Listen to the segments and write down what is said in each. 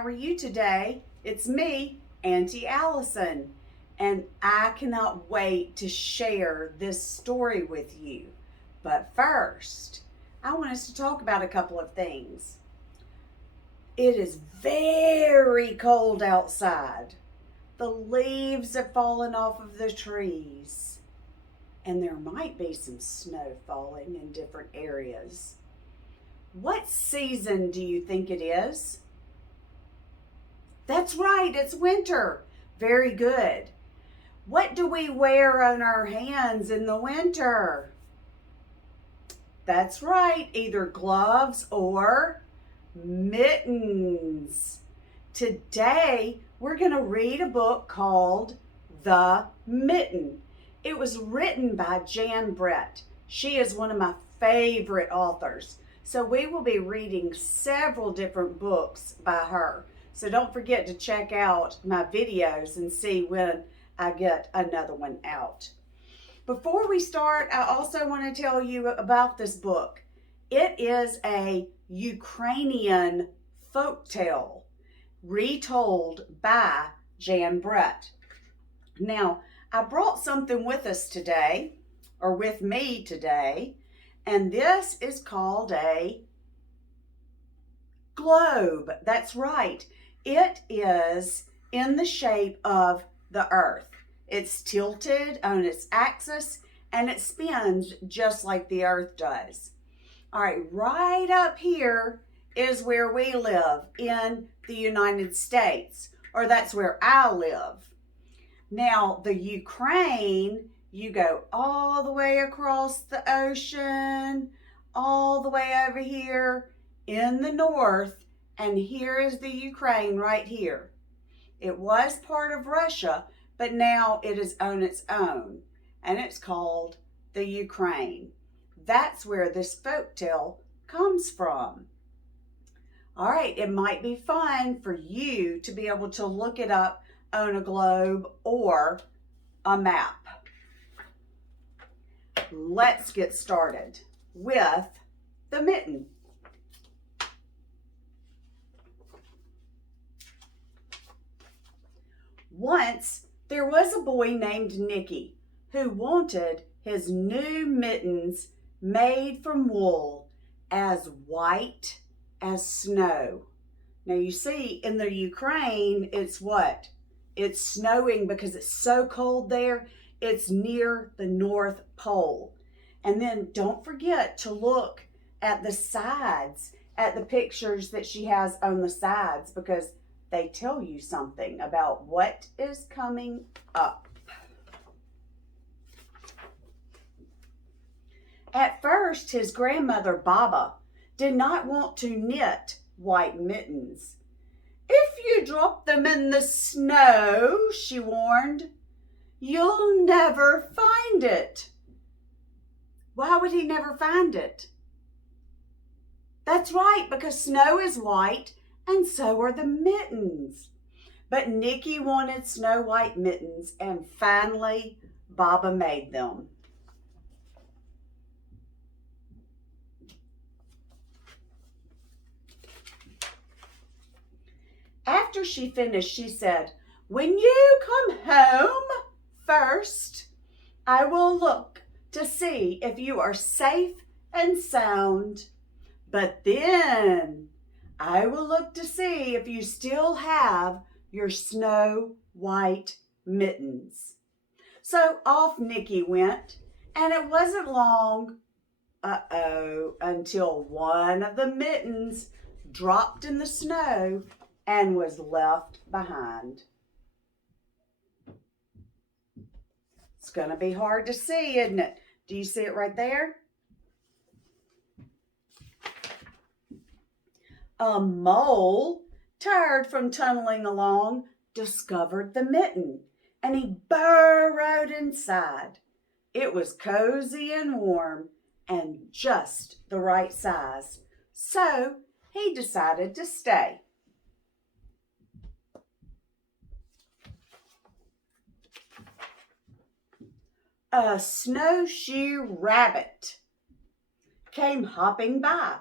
how are you today? It's me, Auntie Alison, and I cannot wait to share this story with you. But first, I want us to talk about a couple of things. It is very cold outside. The leaves have fallen off of the trees, and there might be some snow falling in different areas. What season do you think it is? That's right, it's winter. Very good. What do we wear on our hands in the winter? That's right, either gloves or mittens. Today, we're going to read a book called The Mitten. It was written by Jan Brett. She is one of my favorite authors. So we will be reading several different books by her. So don't forget to check out my videos and see when I get another one out. Before we start, I also want to tell you about this book. It is a Ukrainian folktale retold by Jan Brett. Now, I brought something with us today, or with me today, and this is called a globe. That's right. It is in the shape of the earth. It's tilted on its axis and it spins just like the earth does. All right, right up here is where we live in the United States, or that's where I live. Now, the Ukraine, you go all the way across the ocean, all the way over here in the north, and here is the Ukraine right here. It was part of Russia, but now it is on its own, and it's called the Ukraine. That's where this folktale comes from. All right, it might be fun for you to be able to look it up on a globe or a map. Let's get started with the mitten. Once there was a boy named Nicky who wanted his new mittens made from wool as white as snow. Now you see in the Ukraine, it's what? It's snowing because it's so cold there. It's near the North Pole. And then don't forget to look at the sides, at the pictures that she has on the sides, because they tell you something about what is coming up. At first, his grandmother, Baba, did not want to knit white mittens. "If you drop them in the snow," she warned, "you'll never find it." Why would he never find it? That's right, because snow is white and so are the mittens. But Nicky wanted snow white mittens, and finally Baba made them. After she finished, she said, "When you come home first, I will look to see if you are safe and sound. But then I will look to see if you still have your snow white mittens." So off Nicky went, and it wasn't long, until one of the mittens dropped in the snow and was left behind. It's going to be hard to see, isn't it? Do you see it right there? A mole, tired from tunneling along, discovered the mitten, and he burrowed inside. It was cozy and warm and just the right size, so he decided to stay. A snowshoe rabbit came hopping by.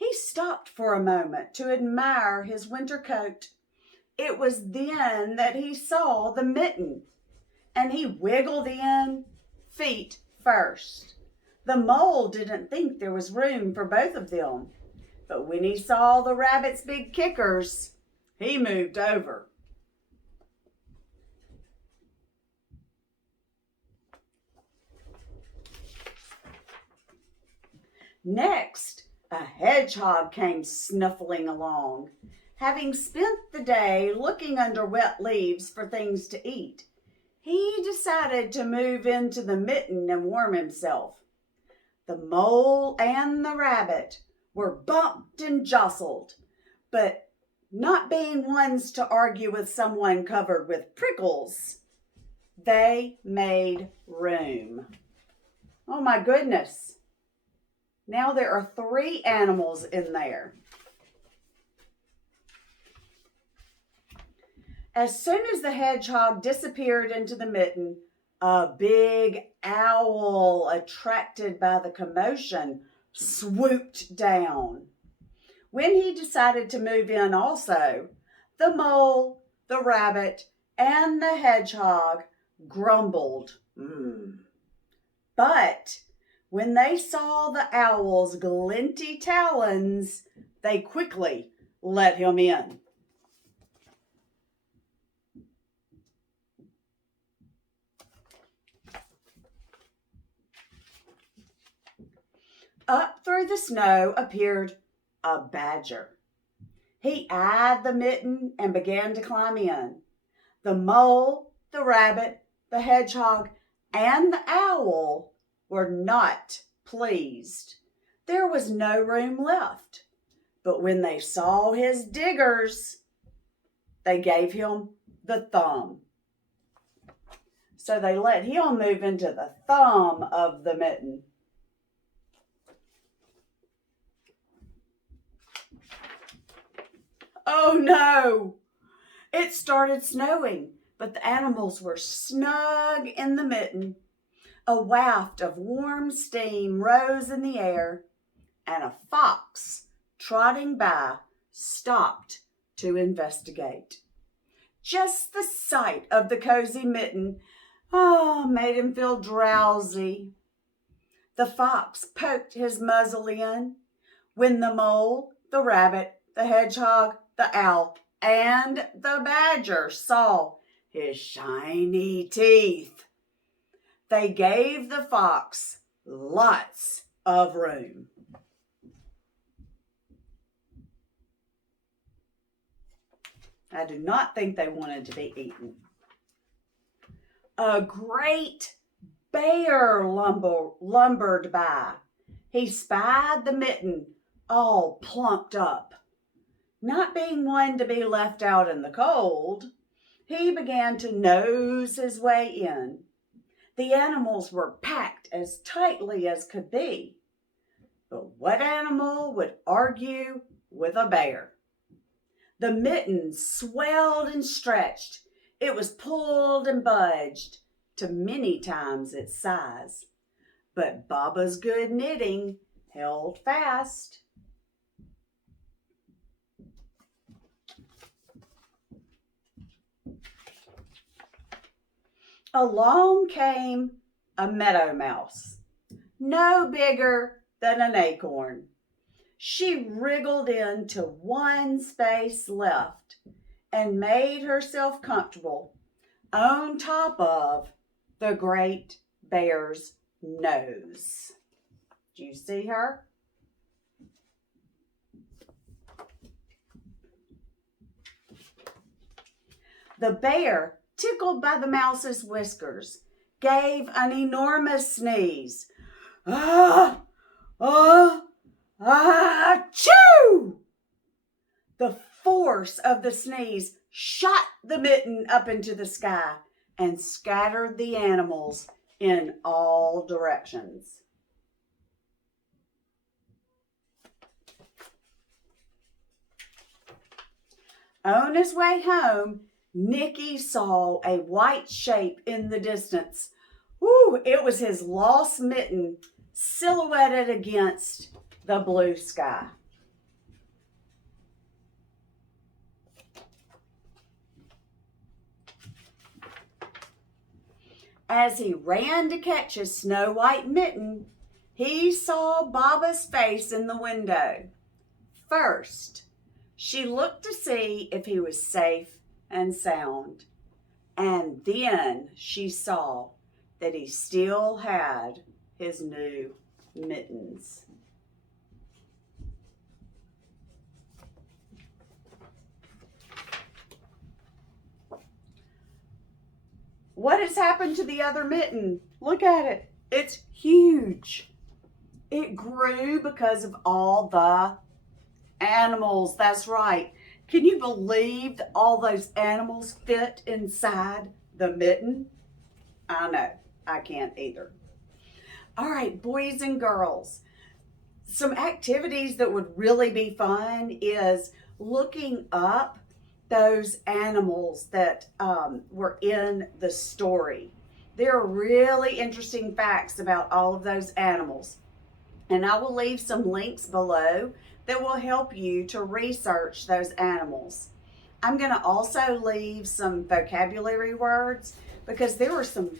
He stopped for a moment to admire his winter coat. It was then that he saw the mitten, and he wiggled in, feet first. The mole didn't think there was room for both of them, but when he saw the rabbit's big kickers, he moved over. Next, a hedgehog came snuffling along. Having spent the day looking under wet leaves for things to eat, he decided to move into the mitten and warm himself. The mole and the rabbit were bumped and jostled, but not being ones to argue with someone covered with prickles, they made room. Oh my goodness. Now there are 3 animals in there. As soon as the hedgehog disappeared into the mitten, a big owl, attracted by the commotion, swooped down. When he decided to move in also, the mole, the rabbit, and the hedgehog grumbled. But when they saw the owl's glinty talons, they quickly let him in. Up through the snow appeared a badger. He eyed the mitten and began to climb in. The mole, the rabbit, the hedgehog, and the owl were not pleased. There was no room left. But when they saw his diggers, they gave him the thumb. So they let him move into the thumb of the mitten. Oh no! It started snowing, but the animals were snug in the mitten. A waft of warm steam rose in the air, and a fox trotting by stopped to investigate. Just the sight of the cozy mitten made him feel drowsy. The fox poked his muzzle in when the mole, the rabbit, the hedgehog, the owl, and the badger saw his shiny teeth. They gave the fox lots of room. I do not think they wanted to be eaten. A great bear lumbered by. He spied the mitten all plumped up. Not being one to be left out in the cold, he began to nose his way in. The animals were packed as tightly as could be. But what animal would argue with a bear? The mitten swelled and stretched. It was pulled and budged to many times its size. But Baba's good knitting held fast. Along came a meadow mouse, no bigger than an acorn. She wriggled into one space left and made herself comfortable on top of the great bear's nose. Do you see her? The bear, tickled by the mouse's whiskers, gave an enormous sneeze. Ah! Ah! Achoo! The force of the sneeze shot the mitten up into the sky and scattered the animals in all directions. On his way home, Nicky saw a white shape in the distance. Ooh, it was his lost mitten silhouetted against the blue sky. As he ran to catch his snow white mitten, he saw Baba's face in the window. First, she looked to see if he was safe and sound. And then she saw that he still had his new mittens. What has happened to the other mitten? Look at it. It's huge. It grew because of all the animals. That's right. Can you believe that all those animals fit inside the mitten? I know. I can't either. All right, boys and girls. Some activities that would really be fun is looking up those animals that were in the story. There are really interesting facts about all of those animals. And I will leave some links below that will help you to research those animals. I'm going to also leave some vocabulary words because there were some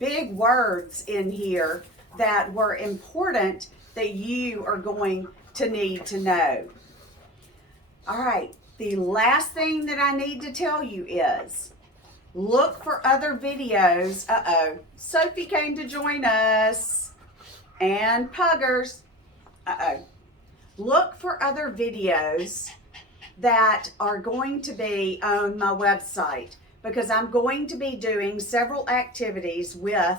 big words in here that were important that you are going to need to know. All right, the last thing that I need to tell you is look for other videos. Sophie came to join us. And Puggers. Look for other videos that are going to be on my website because I'm going to be doing several activities with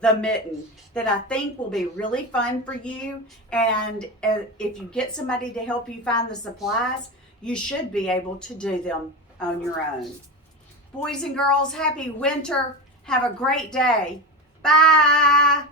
the mitten that I think will be really fun for you. And if you get somebody to help you find the supplies, you should be able to do them on your own. Boys and girls, happy winter. Have a great day. Bye.